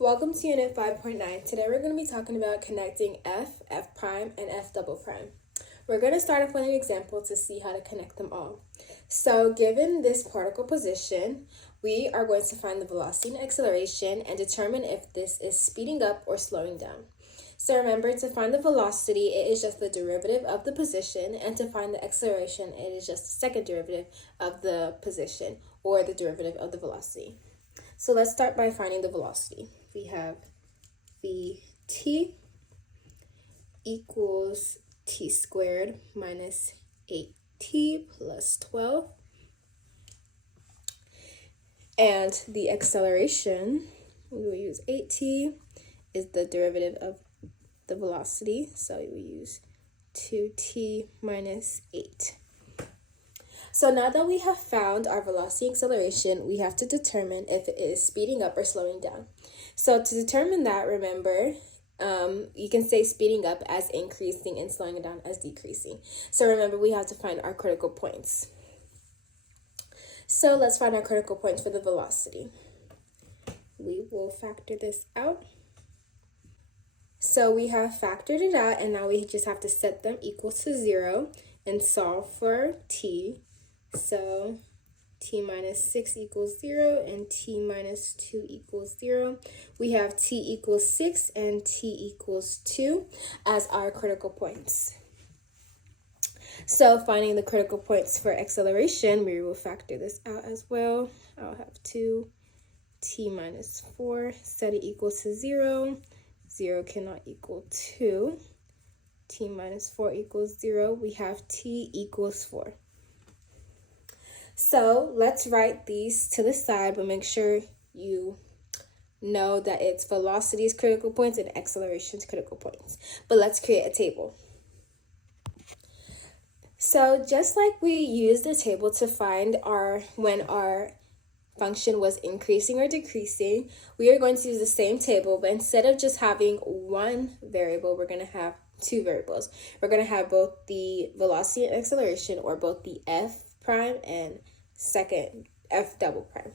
Welcome to Unit 5.9. Today we're going to be talking about connecting f, f prime, and f double prime. We're going to start off with an example to see how to connect them all. So given this particle position, we are going to find the velocity and acceleration and determine if this is speeding up or slowing down. So remember, to find the velocity, it is just the derivative of the position, and to find the acceleration, it is just the second derivative of the position, or the derivative of the velocity. So let's start by finding the velocity. We have Vt equals t squared minus 8t plus 12. And the acceleration, we will use 8t, is the derivative of the velocity. So we will use 2t minus 8. So now that we have found our velocity and acceleration, we have to determine if it is speeding up or slowing down. So to determine that, remember, you can say speeding up as increasing and slowing it down as decreasing. So remember, we have to find our critical points. So let's find our critical points for the velocity. We will factor this out. So we have factored it out, and now we just have to set them equal to 0 and solve for t. So t minus 6 equals 0 and t minus 2 equals 0. We have t equals 6 and t equals 2 as our critical points. So finding the critical points for acceleration, we will factor this out as well. I'll have 2 t minus 4, set it equal to 0. 0 cannot equal 2. T minus 4 equals 0. We have t equals 4. So let's write these to the side, but make sure you know that it's velocity's critical points and acceleration's critical points. But let's create a table. So just like we used the table to find when our function was increasing or decreasing, we are going to use the same table, but instead of just having one variable, we're going to have two variables. We're going to have both the velocity and acceleration, or both the f prime and second f double prime.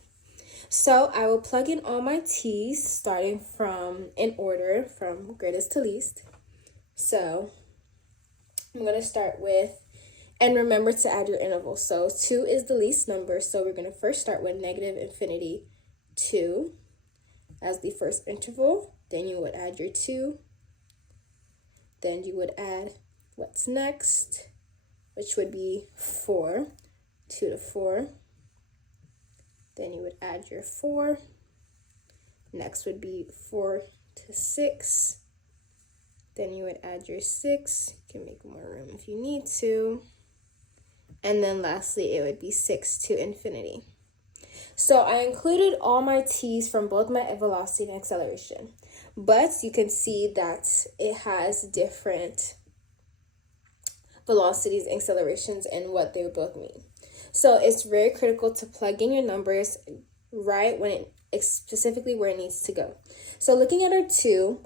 So I will plug in all my t's starting from in order from greatest to least. So I'm going to start with, and remember to add your interval. So 2 is the least number, so we're going to first start with negative infinity 2 as the first interval. Then you would add your 2. Then you would add what's next, which would be 4. 2 to 4. Then you would add your 4. Next would be 4 to 6. Then you would add your 6. You can make more room if you need to. And then lastly, it would be 6 to infinity. So I included all my t's from both my velocity and acceleration. But you can see that it has different velocities and accelerations and what they both mean. So it's very critical to plug in your numbers right when specifically where it needs to go. So looking at our 2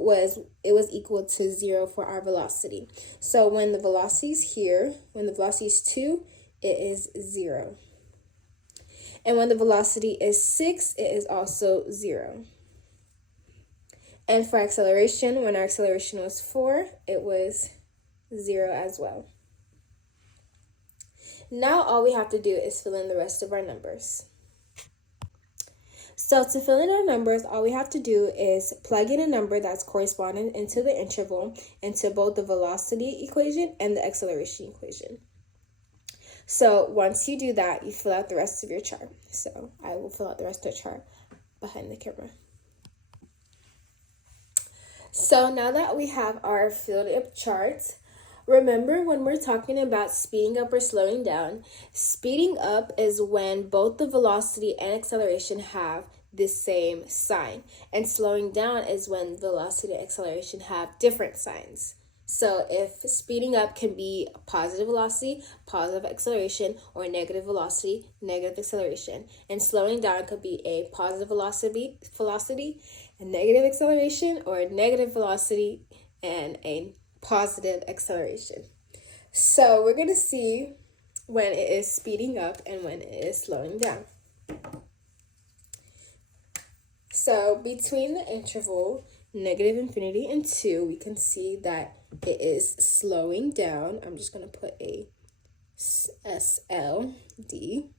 was equal to 0 for our velocity. So when the velocity is here, when the velocity is 2, it is 0. And when the velocity is 6, it is also 0. And for acceleration, when our acceleration was 4, it was 0 as well. Now all we have to do is fill in the rest of our numbers. So to fill in our numbers, all we have to do is plug in a number that's corresponding into the interval into both the velocity equation and the acceleration equation. So once you do that, you fill out the rest of your chart. So I will fill out the rest of the chart behind the camera. So now that we have our filled up charts, remember when we're talking about speeding up or slowing down, speeding up is when both the velocity and acceleration have the same sign. And slowing down is when velocity and acceleration have different signs. So if speeding up can be positive velocity, positive acceleration, or negative velocity, negative acceleration. And slowing down could be a positive velocity, a negative acceleration, or a negative velocity and a positive acceleration. So we're going to see when it is speeding up and when it is slowing down. So between the interval negative infinity and 2, we can see that it is slowing down. I'm just going to put a SLD.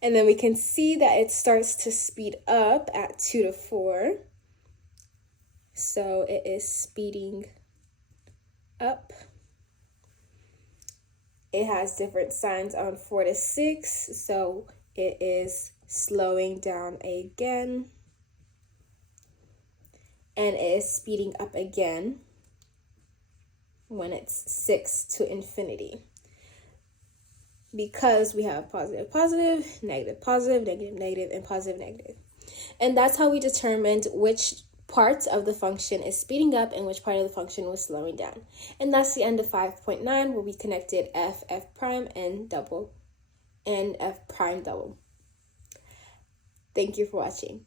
And then we can see that it starts to speed up at 2 to 4. So it is speeding up. It has different signs on 4 to 6. So it is slowing down again. And it is speeding up again when it's 6 to infinity. Because we have positive, positive, negative, positive, negative, negative, and positive, negative. And that's how we determined which part of the function is speeding up and which part of the function was slowing down. And that's the end of 5.9, where we connected f, f prime, and double, and f prime double. Thank you for watching.